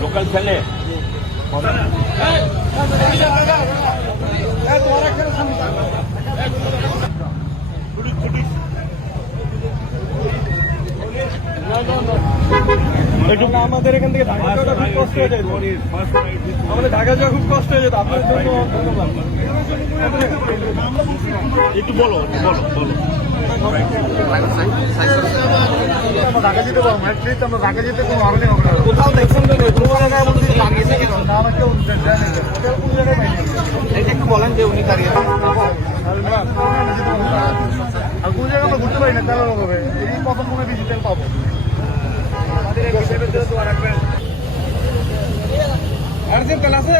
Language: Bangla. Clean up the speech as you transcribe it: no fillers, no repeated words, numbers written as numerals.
লোকাল ছেলে আমাদের এখান থেকে ঢাকা যাওয়া খুব কষ্ট হয়ে যায়, আমাদের ঢাকা যাওয়া খুব কষ্ট হয়ে যেত। আপনার জন্য ধন্যবাদ। একটু বলো বলো বলো ঢাকা যেতে পারবো, আমরা ঢাকা যেতে কোনো অর্ডার হবে না। কোথাও দেখছেন একটু বলেন যে উনি দাঁড়িয়ে আর কোন জায়গায় আমরা ঘুরতে পারি না, তেলের অভাবে এই প্রথম মনে বেশি তেল পাবো। আর যে তেল আছে